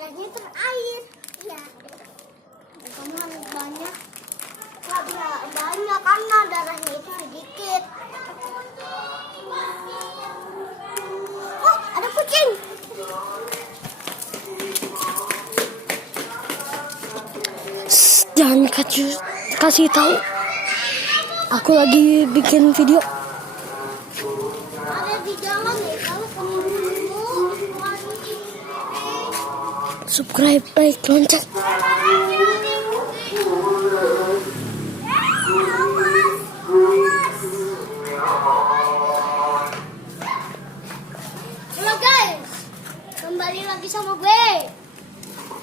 darahnya terair. Iya. Kamu harus banyak. Nggak bisa banyak karena darahnya itu sedikit. Oh, ada kucing. Jangan kasih tahu. Aku lagi bikin video. Ada di jalan ya, kalau kamu dulu. Subscribe, like, lonceng. Halo guys, kembali lagi sama gue.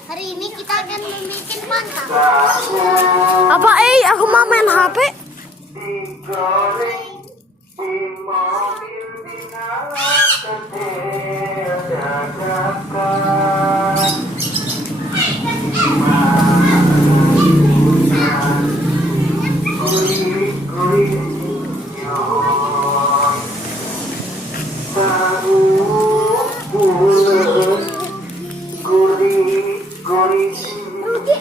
Hari ini kita akan membuat mantap. Apa aku mau main HP? Oke.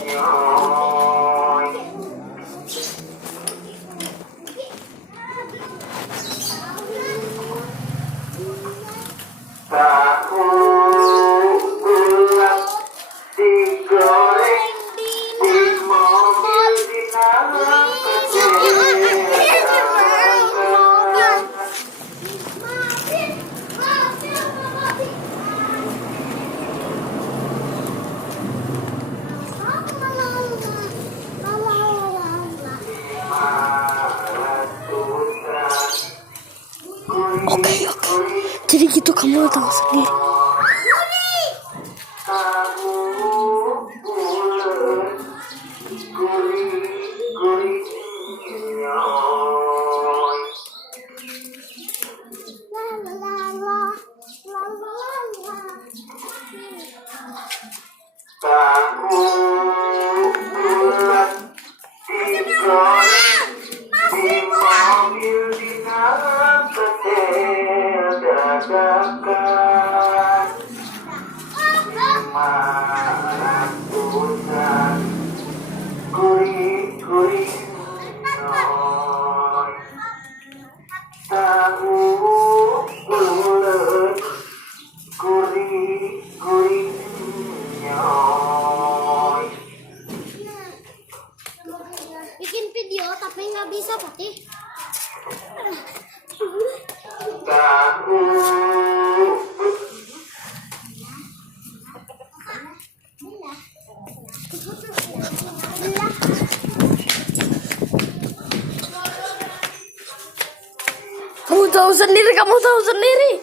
Jadi gitu kamu tahu sendiri. Bikin video tapi nggak bisa Fatih. Kamu tahu sendiri.